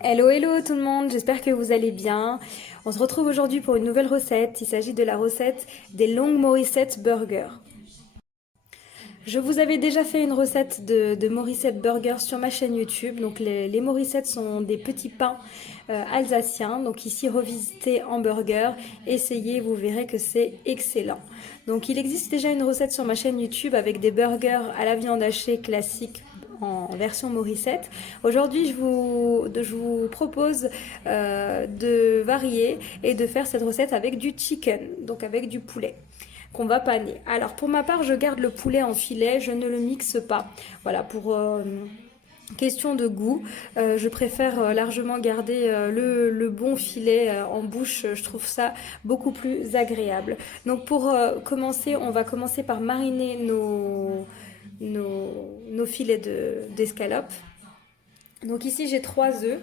Hello, hello tout le monde, j'espère que vous allez bien. On se retrouve aujourd'hui pour une nouvelle recette. Il s'agit de la recette des longues Morissette Burger. Je vous avais déjà fait une recette de Morissette Burger sur ma chaîne YouTube. Donc les Morissettes sont des petits pains alsaciens. Donc ici revisité en burger. Essayez, vous verrez que c'est excellent. Donc il existe déjà une recette sur ma chaîne YouTube avec des burgers à la viande hachée classique en version Morissette. Aujourd'hui, je vous propose de varier et de faire cette recette avec du chicken, donc avec du poulet qu'on va paner. Alors pour ma part, je garde le poulet en filet, je ne le mixe pas. Voilà, pour question de goût, je préfère largement garder le bon filet en bouche, je trouve ça beaucoup plus agréable. Donc pour commencer, on va commencer par mariner nos filets d'escalope. Donc ici j'ai 3 œufs,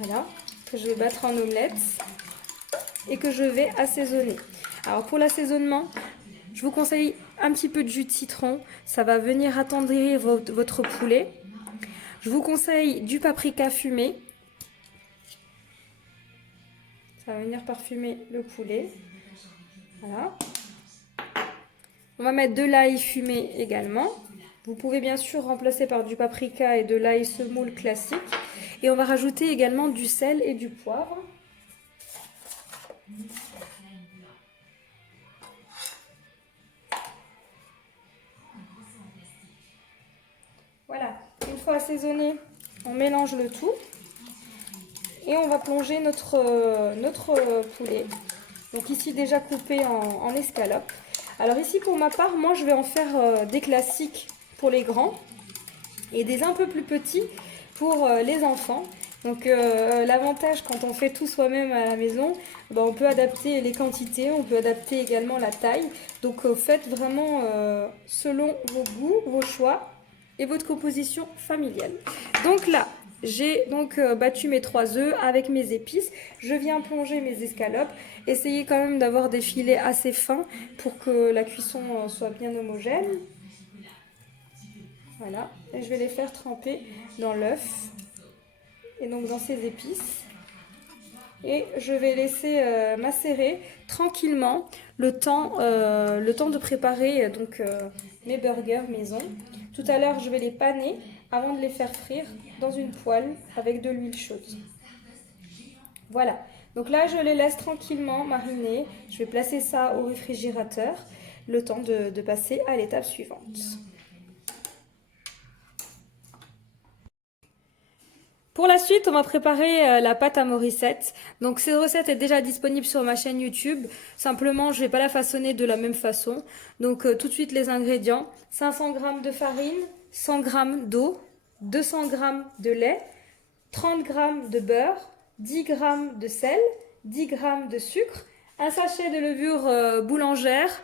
voilà, que je vais battre en omelette et que je vais assaisonner. Alors pour l'assaisonnement, je vous conseille un petit peu de jus de citron, ça va venir attendrir votre poulet. Je vous conseille du paprika fumé, ça va venir parfumer le poulet. Voilà. On va mettre de l'ail fumé également. Vous pouvez bien sûr remplacer par du paprika et de l'ail semoule classique. Et on va rajouter également du sel et du poivre. Voilà, une fois assaisonné, on mélange le tout et on va plonger notre poulet. Donc ici déjà coupé en escalope. Alors ici pour ma part, moi je vais en faire des classiques pour les grands et des un peu plus petits pour les enfants. Donc l'avantage quand on fait tout soi-même à la maison, ben, on peut adapter les quantités, on peut adapter également la taille. Donc faites vraiment selon vos goûts, vos choix et votre composition familiale. Donc là, j'ai donc battu mes 3 œufs avec mes épices. Je viens plonger mes escalopes. Essayez quand même d'avoir des filets assez fins pour que la cuisson soit bien homogène. Voilà, et je vais les faire tremper dans l'œuf et donc dans ces épices. Et je vais laisser macérer tranquillement le temps de préparer mes burgers maison. Tout à l'heure, je vais les paner avant de les faire frire dans une poêle avec de l'huile chaude. Voilà, donc là, je les laisse tranquillement mariner. Je vais placer ça au réfrigérateur, le temps de passer à l'étape suivante. Pour la suite, on va préparer la pâte à Morissette. Donc cette recette est déjà disponible sur ma chaîne YouTube. Simplement, je ne vais pas la façonner de la même façon. Donc tout de suite les ingrédients. 500 g de farine, 100 g d'eau, 200 g de lait, 30 g de beurre, 10 g de sel, 10 g de sucre, un sachet de levure boulangère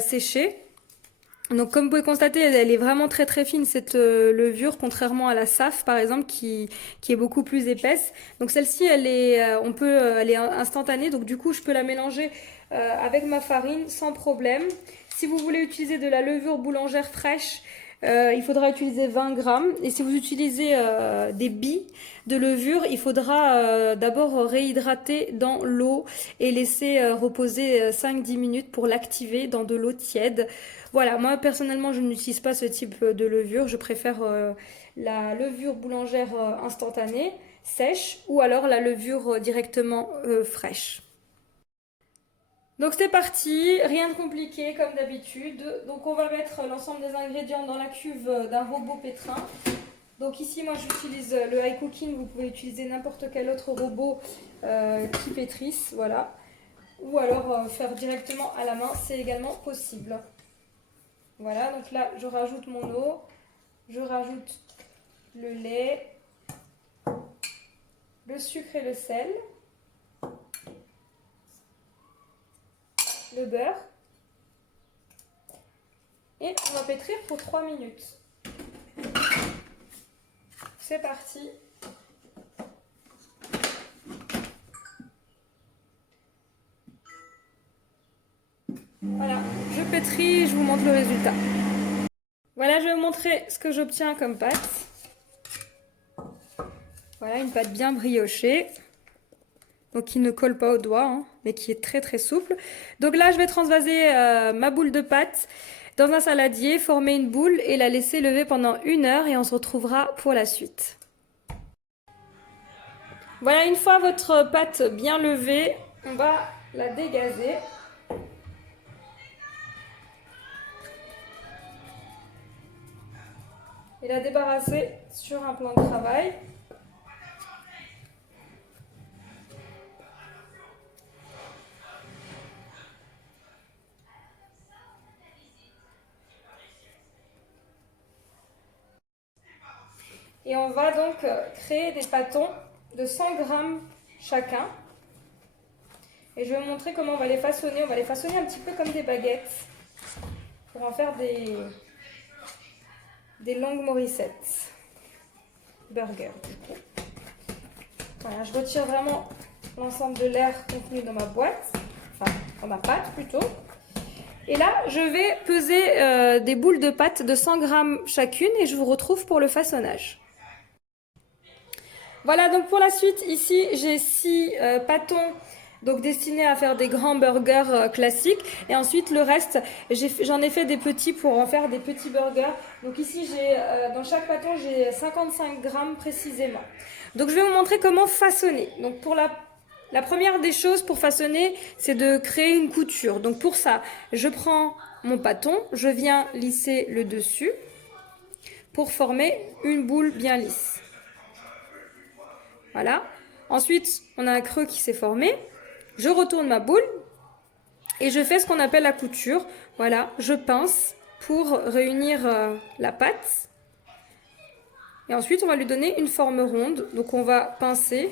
séchée. Donc comme vous pouvez constater, elle est vraiment très très fine cette levure, contrairement à la SAF par exemple qui est beaucoup plus épaisse. Donc celle-ci elle est instantanée, donc du coup je peux la mélanger avec ma farine sans problème. Si vous voulez utiliser de la levure boulangère fraîche, il faudra utiliser 20 grammes. Et si vous utilisez des billes de levure, il faudra d'abord réhydrater dans l'eau et laisser reposer 5-10 minutes pour l'activer dans de l'eau tiède. Voilà, moi personnellement je n'utilise pas ce type de levure, je préfère la levure boulangère instantanée, sèche, ou alors la levure directement fraîche. Donc c'est parti, rien de compliqué comme d'habitude. Donc on va mettre l'ensemble des ingrédients dans la cuve d'un robot pétrin. Donc ici moi j'utilise le high cooking, vous pouvez utiliser n'importe quel autre robot qui pétrisse, voilà. Ou alors faire directement à la main, c'est également possible. Voilà, donc là je rajoute mon eau, je rajoute le lait, le sucre et le sel, le beurre. Et on va pétrir pour 3 minutes. C'est parti. Voilà, je pétris, je vous montre le résultat. Voilà, je vais vous montrer ce que j'obtiens comme pâte. Voilà, une pâte bien briochée. Donc qui ne colle pas aux doigts, hein, mais qui est très très souple. Donc là, je vais transvaser ma boule de pâte dans un saladier, former une boule et la laisser lever pendant 1 heure et on se retrouvera pour la suite. Voilà, une fois votre pâte bien levée, on va la dégazer. Et la débarrasser sur un plan de travail. Et on va donc créer des pâtons de 100 grammes chacun. Et je vais vous montrer comment on va les façonner. On va les façonner un petit peu comme des baguettes pour en faire des longues Morissettes. Burger, du coup. Voilà, je retire vraiment l'ensemble de l'air contenu dans ma boîte, enfin dans ma pâte plutôt. Et là, je vais peser des boules de pâte de 100 grammes chacune et je vous retrouve pour le façonnage. Voilà, donc pour la suite, ici, j'ai 6 pâtons donc destinés à faire des grands burgers classiques. Et ensuite, le reste, j'en ai fait des petits pour en faire des petits burgers. Donc ici, dans chaque pâton, j'ai 55 grammes précisément. Donc je vais vous montrer comment façonner. Donc pour la première des choses pour façonner, c'est de créer une couture. Donc pour ça, je prends mon pâton, je viens lisser le dessus pour former une boule bien lisse. Voilà. Ensuite, on a un creux qui s'est formé. Je retourne ma boule et je fais ce qu'on appelle la couture. Voilà, je pince pour réunir la pâte. Et ensuite, on va lui donner une forme ronde. Donc, on va pincer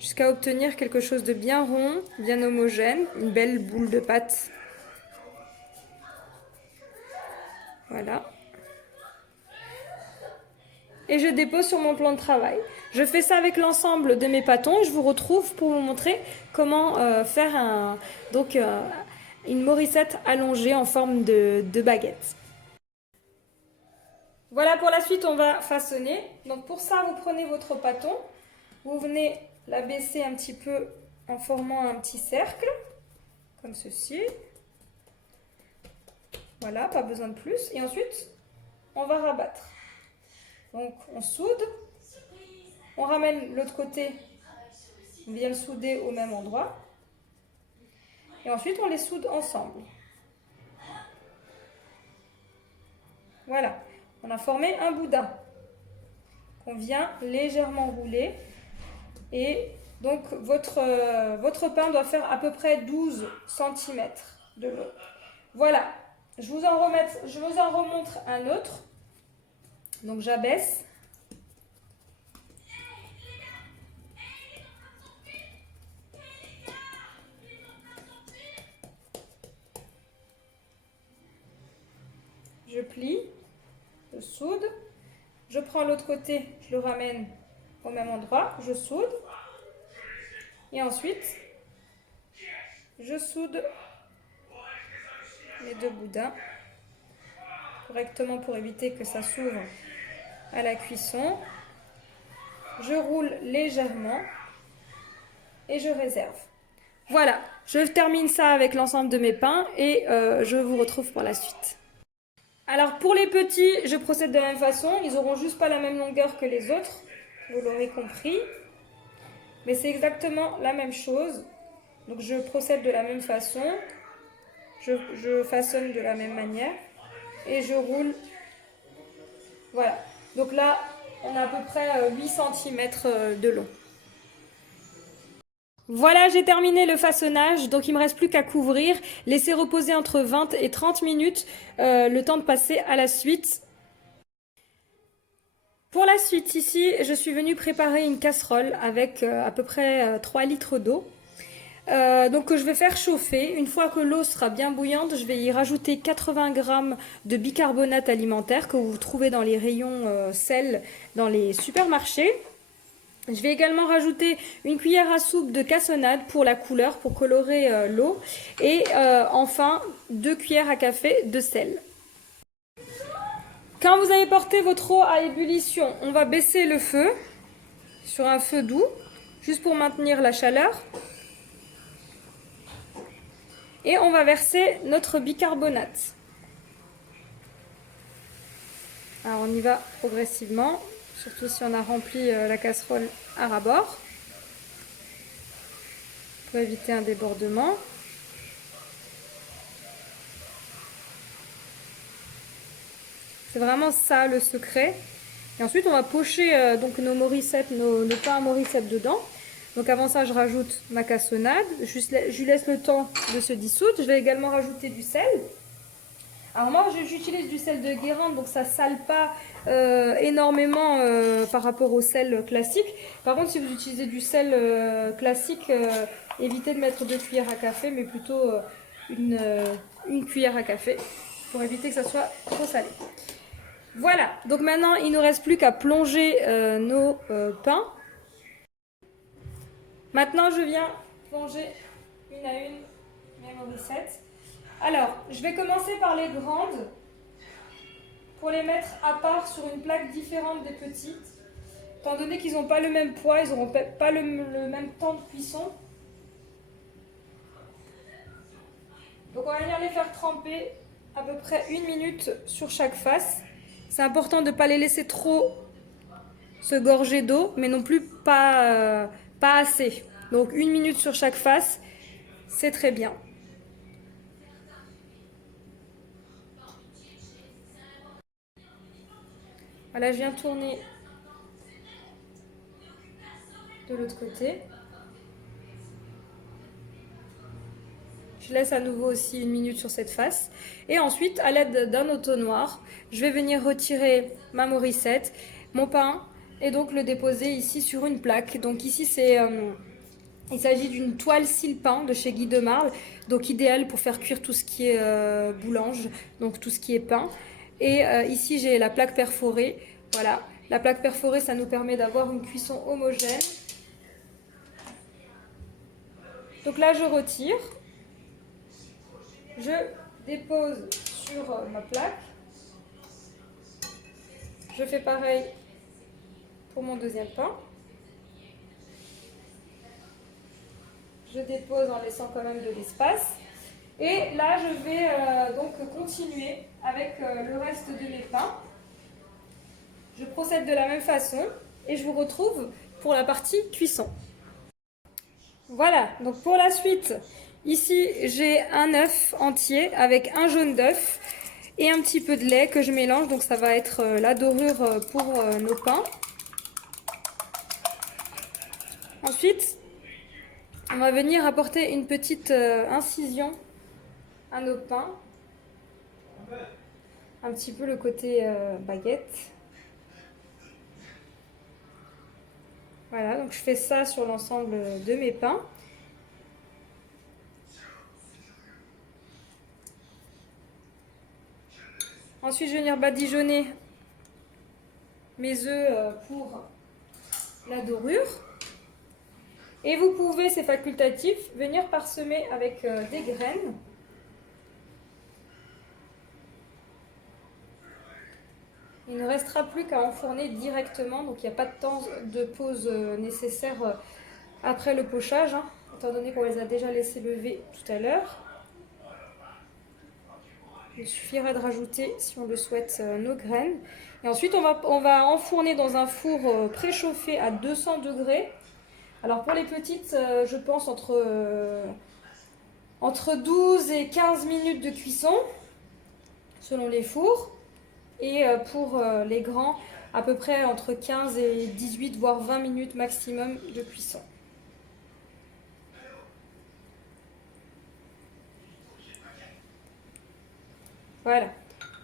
jusqu'à obtenir quelque chose de bien rond, bien homogène, une belle boule de pâte. Voilà. Et je dépose sur mon plan de travail. Je fais ça avec l'ensemble de mes pâtons et je vous retrouve pour vous montrer comment faire une morissette allongée en forme de baguette. Voilà, pour la suite, on va façonner. Donc pour ça, vous prenez votre pâton, vous venez l'abaisser un petit peu en formant un petit cercle, comme ceci. Voilà, pas besoin de plus. Et ensuite, on va rabattre. Donc on soude, on ramène l'autre côté, on vient le souder au même endroit. Et ensuite, on les soude ensemble. Voilà, on a formé un boudin qu'on vient légèrement rouler. Et donc, votre pain doit faire à peu près 12 cm de long. Voilà, je vous en remontre un autre. Donc, j'abaisse. Je plie, je soude, je prends l'autre côté, je le ramène au même endroit, je soude et ensuite je soude les deux boudins correctement pour éviter que ça s'ouvre à la cuisson. Je roule légèrement et je réserve. Voilà, je termine ça avec l'ensemble de mes pains et je vous retrouve pour la suite. Alors pour les petits, je procède de la même façon. Ils n'auront juste pas la même longueur que les autres. Vous l'aurez compris. Mais c'est exactement la même chose. Donc je procède de la même façon. Je façonne de la même manière. Et je roule. Voilà. Donc là, on a à peu près 8 cm de long. Voilà, j'ai terminé le façonnage, donc il me reste plus qu'à couvrir, laisser reposer entre 20 et 30 minutes, le temps de passer à la suite. Pour la suite, ici, je suis venue préparer une casserole avec à peu près 3 litres d'eau. Donc je vais faire chauffer. Une fois que l'eau sera bien bouillante, je vais y rajouter 80 g de bicarbonate alimentaire que vous trouvez dans les rayons sel dans les supermarchés. Je vais également rajouter une cuillère à soupe de cassonade pour la couleur, pour colorer l'eau. Et enfin, 2 cuillères à café de sel. Quand vous avez porté votre eau à ébullition, on va baisser le feu. sur un feu doux, juste pour maintenir la chaleur. Et on va verser notre bicarbonate. Alors on y va progressivement, surtout si on a rempli la casserole à ras-bord, pour éviter un débordement. C'est vraiment ça le secret. Et ensuite on va pocher donc nos Morissette, nos pains à Morissette dedans. Donc avant ça je rajoute ma cassonade, je lui laisse le temps de se dissoudre. Je vais également rajouter du sel. Alors moi j'utilise du sel de Guérande, donc ça sale pas énormément par rapport au sel classique. Par contre si vous utilisez du sel classique, évitez de mettre 2 cuillères à café, mais plutôt une cuillère à café pour éviter que ça soit trop salé. Voilà, donc maintenant il ne nous reste plus qu'à plonger nos pains. Maintenant je viens plonger une à une mes Morissette. Alors, je vais commencer par les grandes pour les mettre à part sur une plaque différente des petites. Étant donné qu'ils n'ont pas le même poids, ils n'auront pas le même temps de cuisson. Donc on va venir les faire tremper à peu près 1 minute sur chaque face. C'est important de ne pas les laisser trop se gorger d'eau, mais non plus pas assez. Donc 1 minute sur chaque face, c'est très bien. Voilà, je viens tourner de l'autre côté. Je laisse à nouveau aussi 1 minute sur cette face. Et ensuite, à l'aide d'un entonnoir, je vais venir retirer ma Morissette, mon pain, et donc le déposer ici sur une plaque. Donc ici, il s'agit d'une toile sile-pain de chez Guy de Marle, donc idéal pour faire cuire tout ce qui est boulange, donc tout ce qui est pain. Et ici, j'ai la plaque perforée. Voilà, la plaque perforée, ça nous permet d'avoir une cuisson homogène. Donc là, je retire. Je dépose sur ma plaque. Je fais pareil pour mon deuxième pain. Je dépose en laissant quand même de l'espace. Et là, je vais donc continuer avec le reste de mes pains. Je procède de la même façon et je vous retrouve pour la partie cuisson. Voilà, donc pour la suite, ici j'ai un œuf entier avec un jaune d'œuf et un petit peu de lait que je mélange. Donc ça va être la dorure pour nos pains. Ensuite, on va venir apporter une petite incision à nos pains. Un petit peu le côté baguette. Voilà, donc je fais ça sur l'ensemble de mes pains. Ensuite, je vais venir badigeonner mes œufs pour la dorure. Et vous pouvez, c'est facultatif, venir parsemer avec des graines. Il ne restera plus qu'à enfourner directement, donc il n'y a pas de temps de pause nécessaire après le pochage, hein, étant donné qu'on les a déjà laissés lever tout à l'heure. Il suffirait de rajouter, si on le souhaite, nos graines. Et ensuite, on va enfourner dans un four préchauffé à 200 degrés. Alors pour les petites, je pense entre 12 et 15 minutes de cuisson, selon les fours. Et pour les grands, à peu près entre 15 et 18, voire 20 minutes maximum de cuisson. Voilà,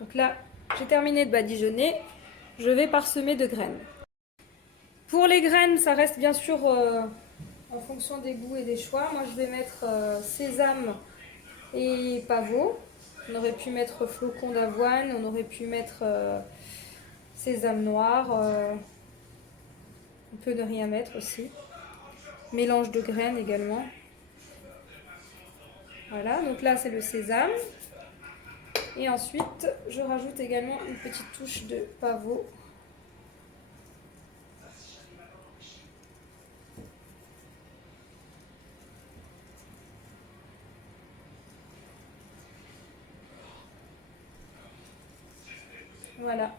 donc là, j'ai terminé de badigeonner. Je vais parsemer de graines. Pour les graines, ça reste bien sûr en fonction des goûts et des choix. Moi, je vais mettre sésame et pavot. On aurait pu mettre flocons d'avoine, on aurait pu mettre sésame noir. On peut ne rien mettre aussi. Mélange de graines également. Voilà, donc là c'est le sésame. Et ensuite, je rajoute également une petite touche de pavot. Voilà,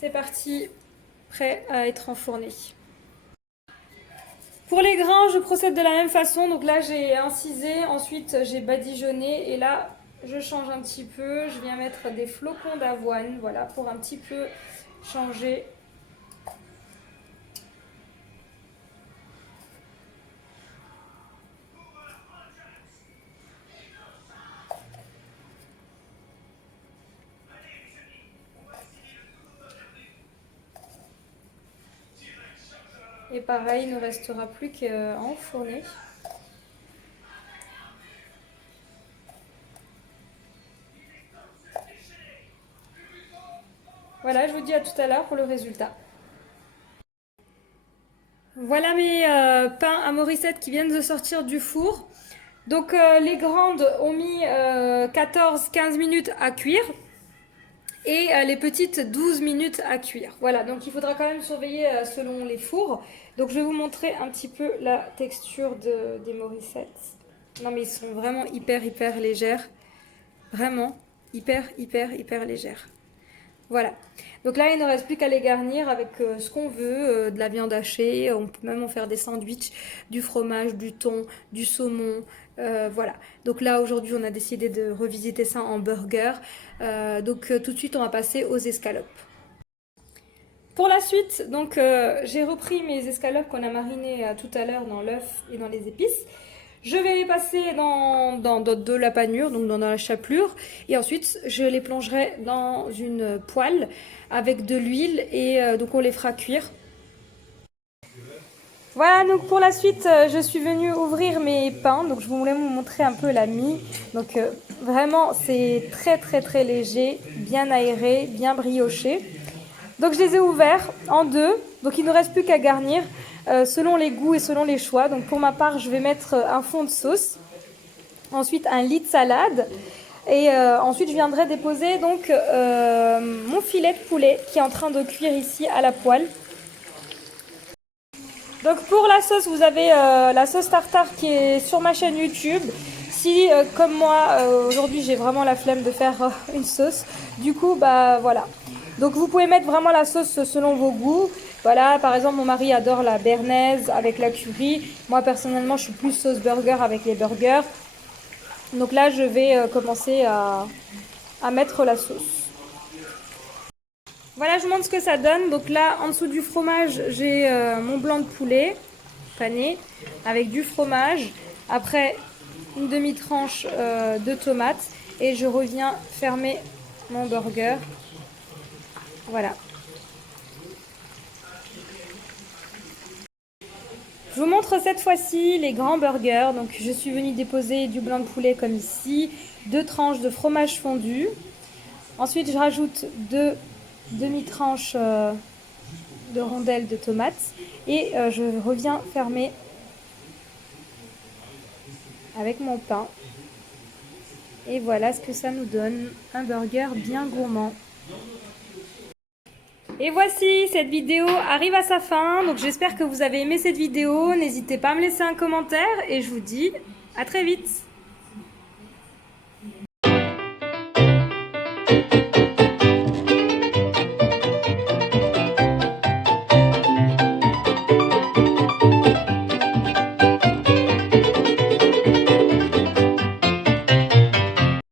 c'est parti, prêt à être enfourné. Pour les grains, je procède de la même façon. Donc là, j'ai incisé, ensuite j'ai badigeonné et là, je change un petit peu. Je viens mettre des flocons d'avoine, voilà, pour un petit peu changer. Et pareil, il ne restera plus qu'à enfourner. Voilà, je vous dis à tout à l'heure pour le résultat. Voilà mes pains à Morissette qui viennent de sortir du four. Donc les grandes ont mis 14-15 minutes à cuire et les petites 12 minutes à cuire. Voilà, donc il faudra quand même surveiller selon les fours. Donc je vais vous montrer un petit peu la texture des Morissettes. Non mais ils sont vraiment hyper légères. Vraiment hyper légères. Voilà. Donc là, il ne reste plus qu'à les garnir avec ce qu'on veut, de la viande hachée, on peut même en faire des sandwichs, du fromage, du thon, du saumon, voilà. Donc là, aujourd'hui, on a décidé de revisiter ça en burger. Donc tout de suite, on va passer aux escalopes. Pour la suite, donc j'ai repris mes escalopes qu'on a marinées tout à l'heure dans l'œuf et dans les épices. Je vais les passer dans de la panure, donc dans la chapelure. Et ensuite, je les plongerai dans une poêle avec de l'huile et donc on les fera cuire. Voilà, donc pour la suite, je suis venue ouvrir mes pains. Donc je voulais vous montrer un peu la mie. Donc vraiment, c'est très léger, bien aéré, bien brioché. Donc je les ai ouverts en deux. Donc il ne reste plus qu'à garnir selon les goûts et selon les choix. Donc pour ma part, je vais mettre un fond de sauce. Ensuite un lit de salade. Et ensuite je viendrai déposer donc mon filet de poulet qui est en train de cuire ici à la poêle. Donc pour la sauce, vous avez la sauce tartare qui est sur ma chaîne YouTube. Si comme moi aujourd'hui j'ai vraiment la flemme de faire une sauce, du coup bah voilà. Donc vous pouvez mettre vraiment la sauce selon vos goûts. Voilà, par exemple mon mari adore la béarnaise avec la curry. Moi personnellement je suis plus sauce burger avec les burgers. Donc là je vais commencer à mettre la sauce. Voilà, je vous montre ce que ça donne. Donc là, en dessous du fromage, j'ai mon blanc de poulet pané avec du fromage. Après, une demi-tranche de tomates. Et je reviens fermer mon burger. Voilà. Je vous montre cette fois-ci les grands burgers. Donc je suis venue déposer du blanc de poulet comme ici. 2 tranches de fromage fondu. Ensuite, je rajoute 2 demi-tranches de rondelles de tomates et je reviens fermer avec mon pain et voilà ce que ça nous donne, un burger bien gourmand. Et voici, cette vidéo arrive à sa fin, donc j'espère que vous avez aimé cette vidéo, n'hésitez pas à me laisser un commentaire et je vous dis à très vite.